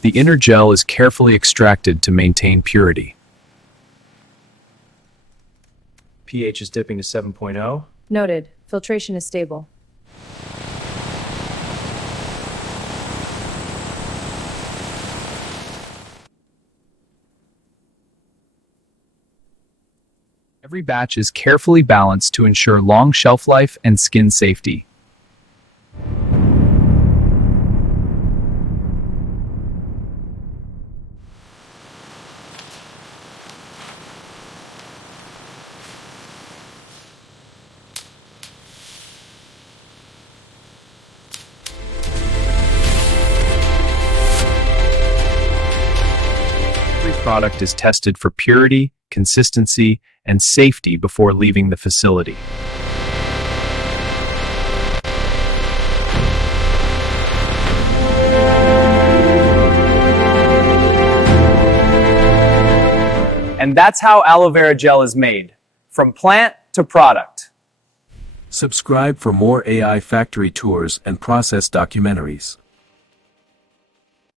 The inner gel is carefully extracted to maintain purity. pH is dipping to 7.0. Noted. Filtration is stable. Every batch is carefully balanced to ensure long shelf life and skin safety. Every product is tested for purity, consistency, and safety before leaving the facility. And that's how aloe vera gel is made, from plant to product. Subscribe for more AI factory tours and process documentaries.